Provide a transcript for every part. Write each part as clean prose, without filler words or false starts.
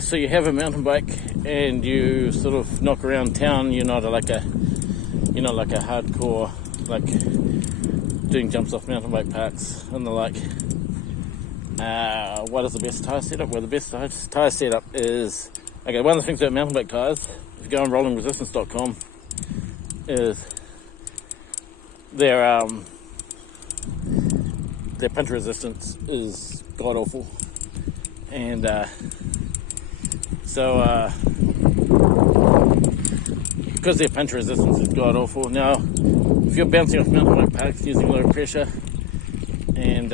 So you have a mountain bike and you sort of knock around town. You're not like a hardcore, like doing jumps off mountain bike parks and the like. What is the best tyre setup? Well, the best tyre setup is, okay, one of the things about mountain bike tyres, if you go on rollingresistance.com, is their punch resistance is god awful, and because their punch resistance is god awful. Now, if you're bouncing off mountain bike parks using low pressure, and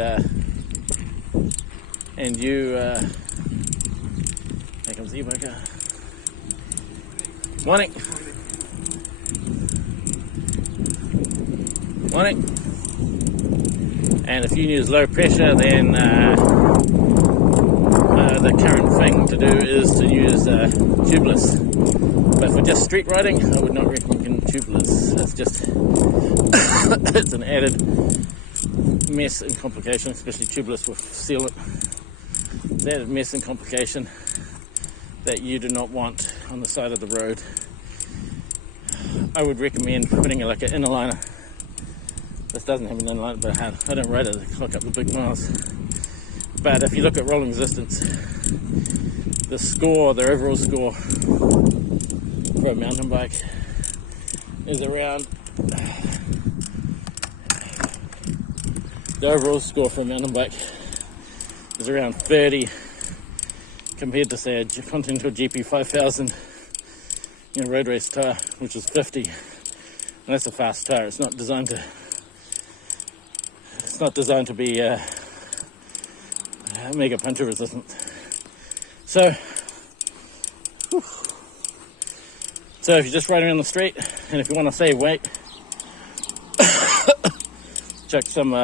you here comes the e-biker. Morning. And if you use low pressure, then the current thing to do is to use tubeless. But for just street riding, I would not recommend tubeless. It's just it's an added mess and complication, especially tubeless with sealant. It's added mess and complication that you do not want on the side of the road. I would recommend putting like an inner liner. This doesn't have an inner liner, but I don't ride it to clock up the big miles. But if you look at rolling resistance, the overall score for a mountain bike is around, the overall score for a mountain bike is around 30 compared to, say, a Continental GP 5000 road race tyre, which is 50. And that's a fast tyre. It's not designed to be mega puncture resistant. So if you're just riding around the street, and if you want to save weight, chuck some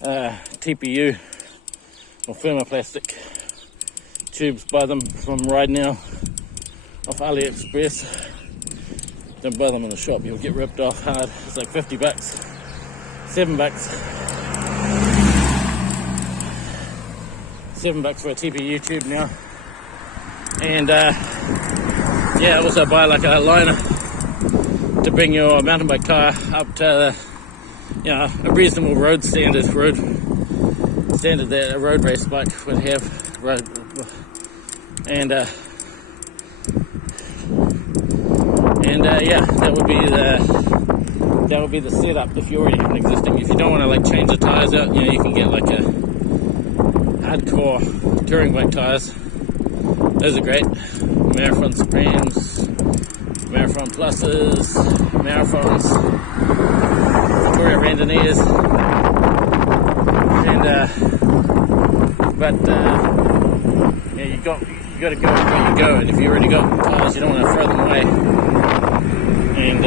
TPU or thermoplastic tubes. Buy them from Ride Now off AliExpress. Don't buy them in the shop, you'll get ripped off hard. It's like $50, $7 for a TPU tube now. And also buy like a liner to bring your mountain bike tyre up to a reasonable road standard that a road race bike would have. That would be the setup if you already have an existing. If you don't want to like change the tires out, you can get like a hardcore touring bike tires. Those are great. Marathon Supremes, Marathon Pluses, Marathons, Victoria Randonneers, and you got to go where you go. And if you already got tires, you don't want to throw them away. And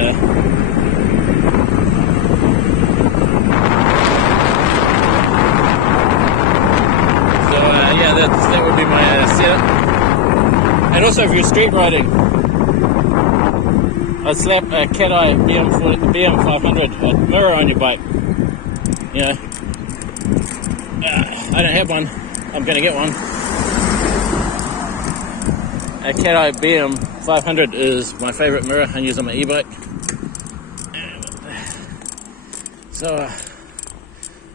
that would be my setup. And also, if you're street riding, I'd slap a Cat-Eye BM500 mirror on your bike. I don't have one. I'm going to get one. A Cat-Eye BM500 is my favorite mirror I use on my e-bike. So,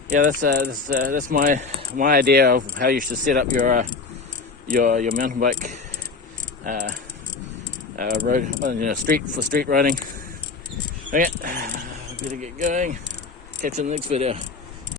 that's my idea of how you should set up your mountain bike road, street riding. Okay, better get going. Catch you in the next video.